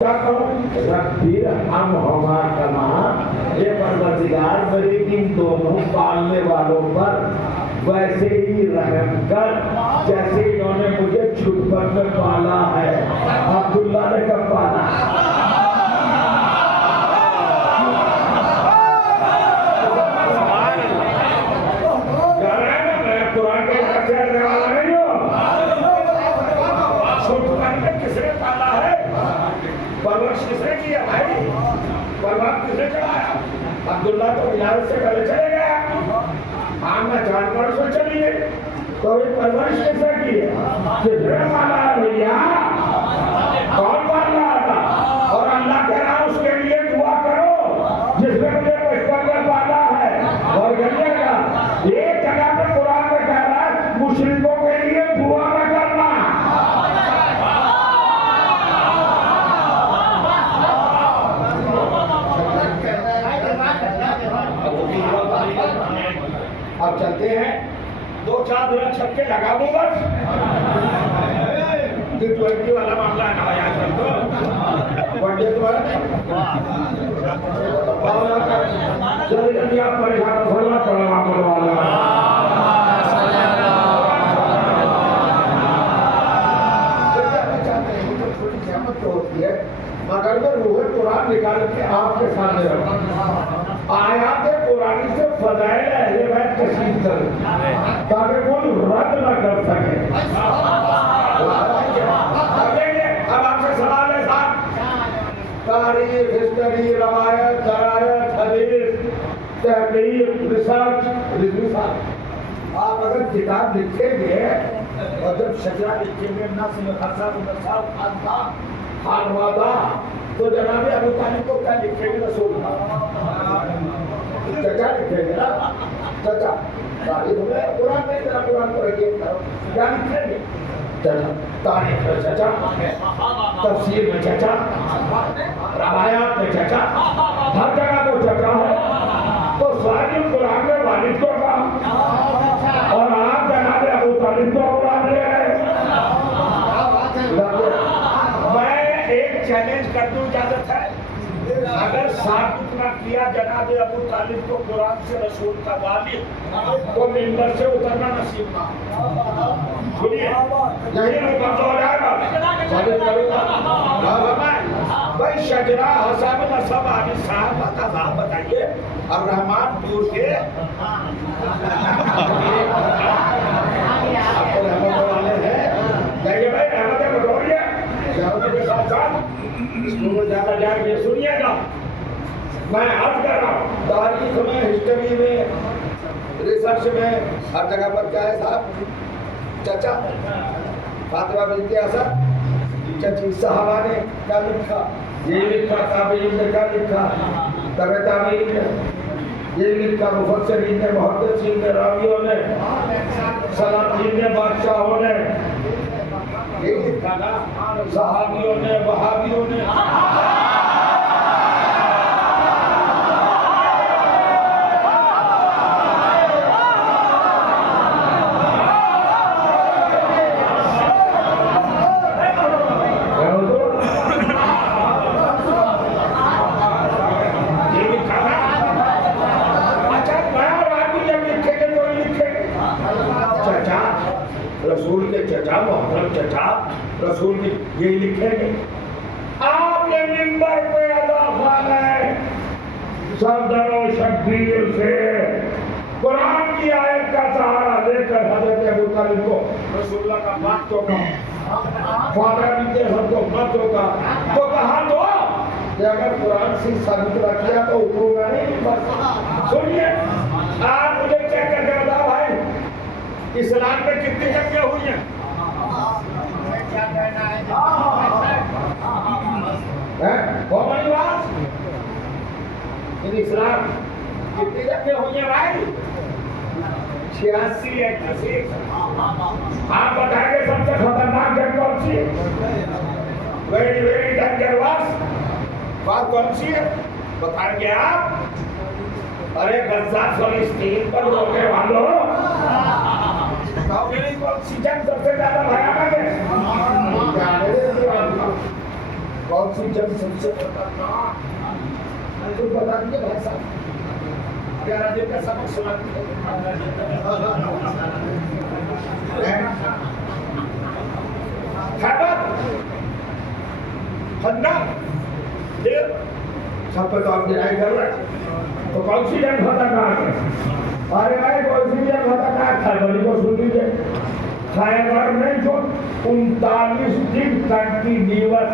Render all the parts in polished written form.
फिर हम होगा कमा ये परवरदिगार मेरे इन दोनों पालने वालों पर वैसे ही रहम कर जैसे इन्होंने मुझे छुटपन में पाला है। अब्दुल्ला ने कब पाला? कुरान के रहने वाला नहीं हो। छुटपन में किसने पाला है? परवरिश किसने किया भाई? परवाह किसने चढ़ाया? अब्दुल्ला तो इलाज से पहले चले गया। हम ना जानवर से चलिए तो ये परवरिश किसने की है? किसने पाला भैया? कौन पाल रहा था? और अल्लाह कह रहा उसके लिए दुआ करो जिसने मुझे बचपन में पाला है। और करिएगा एक जगह पे कुरान में कह रहा है मुश्रिकों के लिए दुआ न करना। अब चलते हैं, दो चार दिन छक्के लगा दो बस। T20 वाला मामला है ना याद रख दो। वनडे तुम्हारा जल्दी जल्दी आप परेशान हो पड़वा होती है मगर मैं रूह कुरान निकाल के आपके सामने रखा आयात कुरानी से फजाइल अहले बैत तस्लीम कर ताकि कोई रद्द न कर सके। अब आपसे सवाल है साहब, तारीख, हिस्ट्री, रवायत, दरायत, हदीस, तहकीक, रिसर्च, आप अगर किताब लिखेंगे और जब शजरा लिखेंगे नस्ल खानवादा तो जनाब अबू तालिब को क्या लिखेंगे? रसूल चचा लिखेंगे ना, चचा तारीख में कुरान में तेरा कुरान को रखिए क्या लिखेंगे? चचा तारीख में चचा, तफसीर में चचा, रवायात में चचा, हर जगह तो चचा है। तो सारी कुरान में वालिद को कहा और आप जनाब अबू तालिब को कुरान ले आए। चैलेंज कर दूं, इजाजत है? अगर साबित न किया जनाब अबू तालिब को कुरान से रसूल का वालिद तो मिंबर से उतरना नसीब ना। सुनिए यही मुकम्मल हो जाएगा भाई। शजरा हसाब नसब आदि साहब का नाम बताइए। अब रहमान दूर के वाले हैं कहिए भाई रहमत बटोरिए के साथ साथ ज्यादा जाएंगे। सुनिएगा मैं अर्ज कर रहा हूँ तारीख में, हिस्ट्री में, रिसर्च में हर जगह पर क्या है साहब? चचा फातिमा बिनते असद चची साहबा ने क्या लिखा? ये लिखा ताबीन ने क्या लिखा? तबे ताबीन ने ये लिखा, मुफस्सिरीन ने, मुहद्दिसीन ने, रावियों ने, सलातीन ने, बादशाहों ने ये लिखा ना, सहाबियों ने, वहाबियों ने। रसूल के चचा, मोहम्मद चचा रसूल की यही लिखेंगे। आपने मिंबर पे अदा है सरदरों शब्बीर से कुरान की आयत का सहारा लेकर हजरत अबू तालिब को रसूलुल्लाह का मत तो फातिमा बिनते असद को मत होगा तो कहा तो कि अगर कुरान से साबित न किया तो उतरूंगा नहीं। बस सुनिए, आप मुझे चेक करके बताओ भाई इस्लाम में कितनी जंगें हुई हैं? बहुत बड़ी बात। इन इस्लाम कितनी जंगें हुई हैं भाई? 86 86। आप बताएंगे सबसे खतरनाक जंग कौन सी? वेरी वेरी डेंजरस बात कौन सी है बताएंगे आप? अरे गजा फलस्तीन पर रोकने वालों सबसे ज्यादा भयानक है। कौन सी जंग सबसे खतरनाक? तो बता दीजिए भाई साहब, 11 दिन का सबक सुना दीजिए। खैबर, खंदक, फिर सब पे तो आप डिनाई कर रहे हैं। तो कौन सी जंग खतरनाक है? अरे भाई कौन सी जंग खतरनाक? खैबरी को सुन लीजिए। खैबर में जो 39 दिन कंटिन्यूअस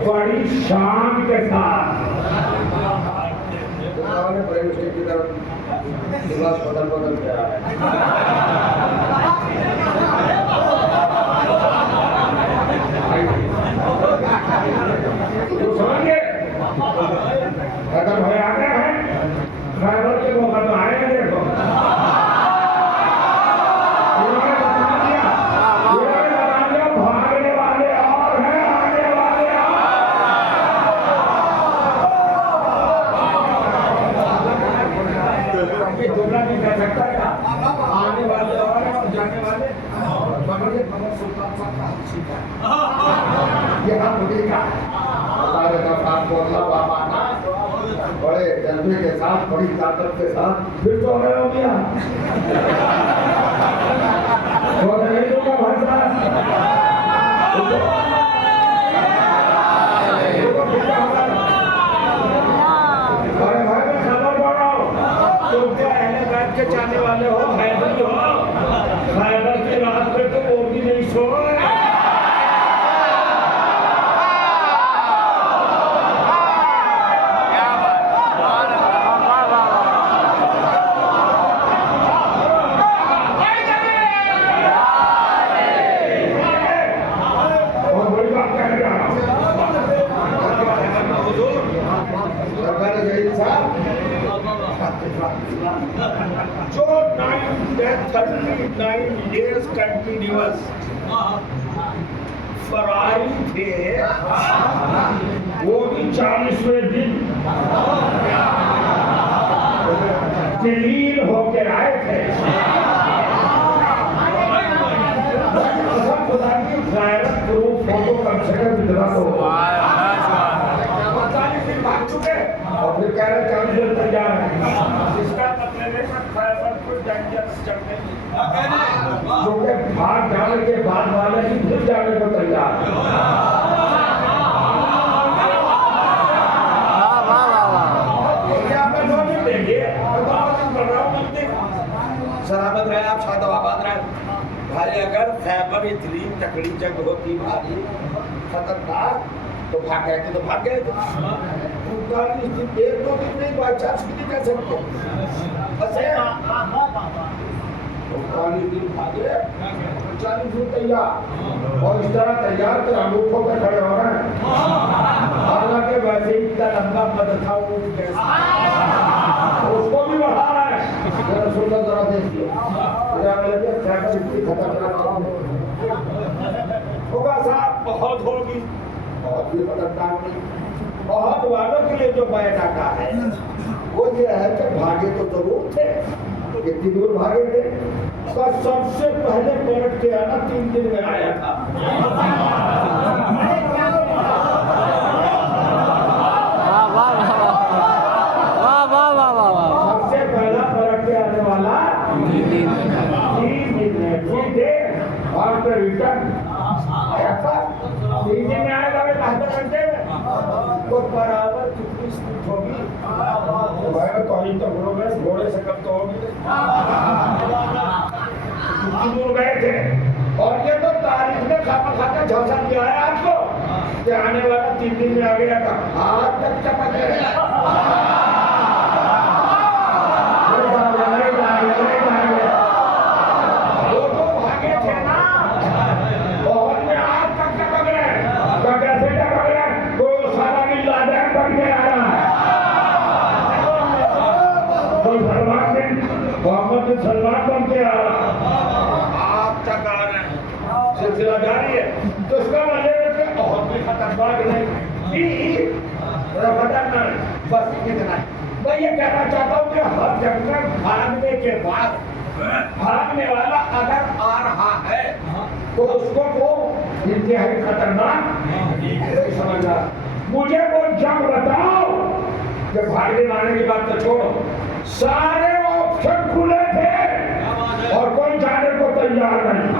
बड़ी शान के साथ की तरफ बदल बदल गया है। तो समझिए, अगर भाई आ गया है खैबर के मौका तो आए हैं। देखो भागने वाले और हैं, आने वाले जोड़ा नहीं कर सकता है। आने वाले और जाने वाले सुल्तान साहब का ये हम का बड़े जज्बे के साथ, बड़ी ताकत के साथ फिर तो रहे हो गया तो नहीं दूंगा भाई साहब। अरे भाई मैं खबर पढ़ रहा हूँ, तुम क्या अहमदाबाद के चाहने वाले हो, खैबर हो? खैबर की रात में तो वो भी नहीं सोए। जो 39 years continuous फरारी थे, वो भी 40वें दिन जलील होकर आए थे। खुदा की गैरत प्रूफ फोटो कम से कम इतना तो 40 दिन भाग चुके और फिर कह रहे 40 दिन तैयार है। इसका मतलब है खैबर को डेंजरस जंग नहीं, जो कि भाग जाने के बाद वाले ही फिर जाने को तैयार है। सलामत रहे आप, शादाबाद रहे भाई। अगर खैबर इतनी तकड़ी जंग होती भारी खतरनाक तो भाग गए थे, तो भाग गए थे। 39 दिन, 1-2 दिन नहीं, बाई चांस भी नहीं कह सकते। 39 दिन भागे, 40 दिन तैयार और इस तरह तैयार कर अंगूठों पे खड़े हो रहे हैं। हालांकि वैसे ही इतना लंबा पद था वो उसको भी बढ़ा रहा है। सुंदर जरा देखिए, होगा साहब, बहुत होगी, बहुत भी खतरनाक नहीं। बहुत वालों के लिए जो बैठा का है वो ये है कि भागे तो जरूर थे, कितनी दूर भागे थे। पर सबसे पहले पलट के आना 3 दिन में आया था। सबसे पहला पलट के आने वाला 3 दिन में रिटर्न आया था। 3 दिन में आएगा 72 घंटे में, तो बराबर कितनी स्पीड होगी? कहीं तो घोड़े से कम तो होगी। कितनी दूर गए थे? और ये तो तारीख में खाना खाकर झांसा दिया है आपको कि आने वाला 3 दिन में आ गया था। आज तक चपक रहे भागे थे ना, और में आज तक चपक रहे। कैसे चपक रहे? तो सारा मिला बन के आ रहा है। तो सलमान बिन मोहम्मद बिन सलमान बन के आ रहा, आप तक आ रहे हैं, सिलसिला जारी है। तो इसका मतलब है बहुत भी खतरनाक नहीं, खतरनाक बस इतना। मैं ये कहना चाहता हूँ कि हर जंगल भागने के बाद भागने वाला अगर आ रहा है तो उसको वो इंतहाई खतरनाक समझना। मुझे वो जंग बताओ कि भागने मारने की बात तो छोड़ो, सारे ऑप्शन खुले थे और कोई जाने को तैयार नहीं।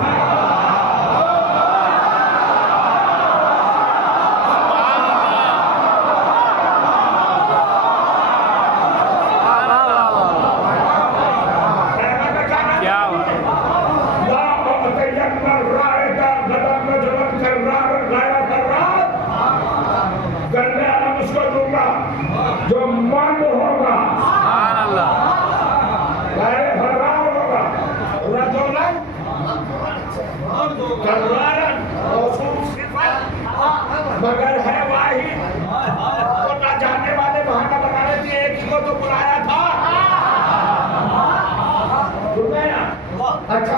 जो मर्द होगा मगर है वाहिद तो ना जाने वाले बहाना लगा रहे थे, एक ही को तो बुलाया था। अच्छा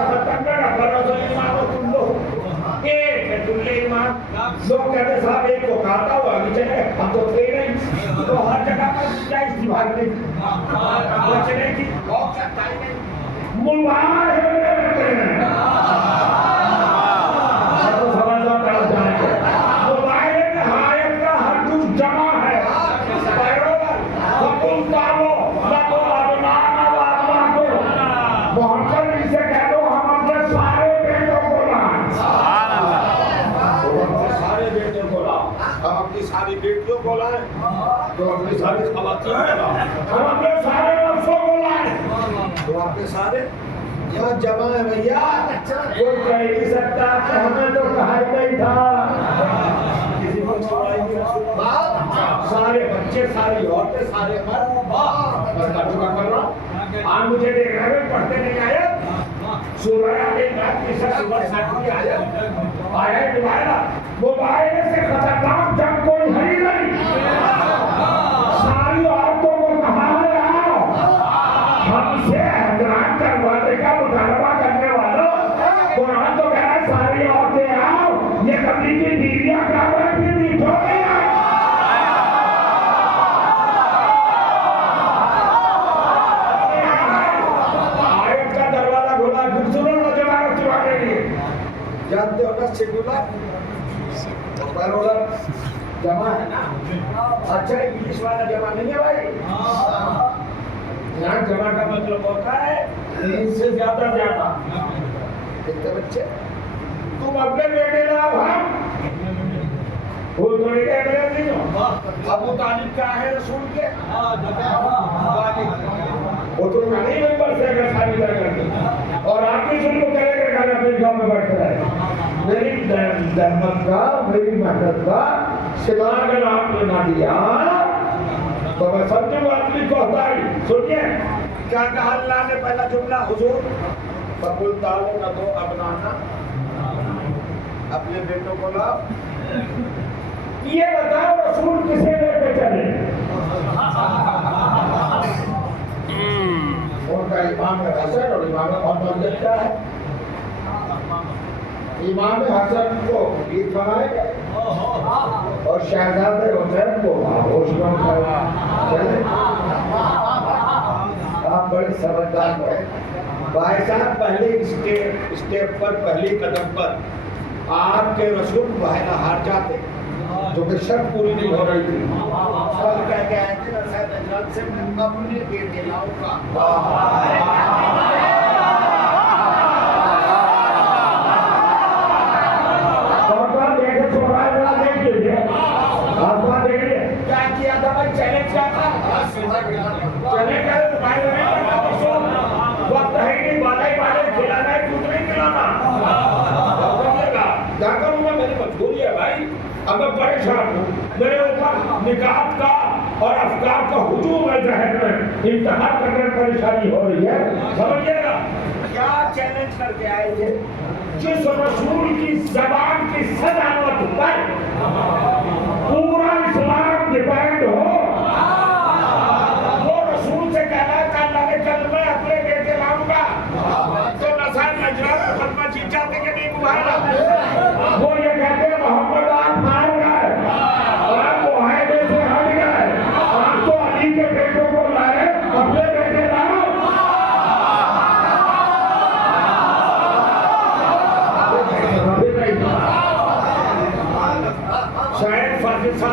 लोग कहते साहब एक को खाता हुआ नीचे हम तो थे नहीं, तो हर जगह पर क्या इस भागने बचने की सारी बेटियों को लाए, तो अपनी सारी खवातीन को लाए, हम अपने सारे नफ्सों को लाए, तो आपके सारे यहाँ जमा है भैया। कोई कह नहीं सकता कि हमें तो कहा ही नहीं था। किसी को सारे बच्चे, सारी औरतें, सारे मर्द कर रहा। आज मुझे देखने में पढ़ते नहीं आया, आया मोबाइल से खतरनाक जंग कोई है ही नहीं। सारी औरतों को कहा है आओ हमसे हैदराबाद करवाने का मुतालबा करने वालों, कुरान तो कह रहा है सारी औरतें आओ, ये कभी की बीवियां क्या बैठी नहीं छोड़ी आयत का दरवाजा खोला। फिर सुनो नौजवानों की बातें, जानते हो ना सेकुलर जमा है ना। अच्छा इंग्लिश वाला जमा नहीं है भाई, यहाँ जमा का मतलब होता है 3 से ज्यादा कितने बच्चे तुम अपने बेटे लाओ, हम वो थोड़ी नहीं हो। अबू तालिब का है रसूल के वो तो नहीं मेंबर से अगर शादी करते और आपकी सुन को करेगा अपने गाँव में बैठ रहे। मेरी जहमत का, मेरी मेहनत का सिला अगर आपने ना दिया तो मैं समझू अपनी कोताही। सुनिए क्या कहा अल्लाह ने, पहला जुमला हुजूर बकुल तालो न दो अपनाना, अपने बेटों को लाओ। ये बताओ रसूल किसे लेके चले? उनका इमाम हसन और इमाम मोहम्मद क्या है? इमाम हसन को ईद मनाएगा और शहजादे हुसैन को आगोश चले। आप बड़े समझदार हो भाई साहब। पहले स्टेप पर, पहली कदम पर आपके रसूल बाहर हार जाते, जो कि शर्त पूरी नहीं हो रही थी। कल कह के आए थे ना शायद से मैं अपने बेटे लाऊंगा। क्या किया था भाई? चैलेंज क्या था? वक्त है नहीं, बाले खिलाना है, दूध नहीं खिलाना। जाकर मेरी मजबूरी है भाई, अब मैं परेशान हूँ, मेरे ऊपर निकात का और अफकार का हुजूम है जहन में, इंतहा करने में परेशानी हो रही है। समझिएगा क्या चैलेंज करके आए थे? जिस रसूल की जबान की सदामत पर पूरा इस्लाम डिपेंड हो, वो रसूल से कहना है अल्लाह ने कल मैं अपने बेटे लाऊंगा, तो नसार नजरात मुकदमा जीत जाते कि नहीं मुबारक? वो ये कहते हैं मोहम्मद आप हार गए, आप मुआहदे से हट गए, आप तो अली के बेटों को लाए, अपने बेटे लाओ। शायद फाजिल साहब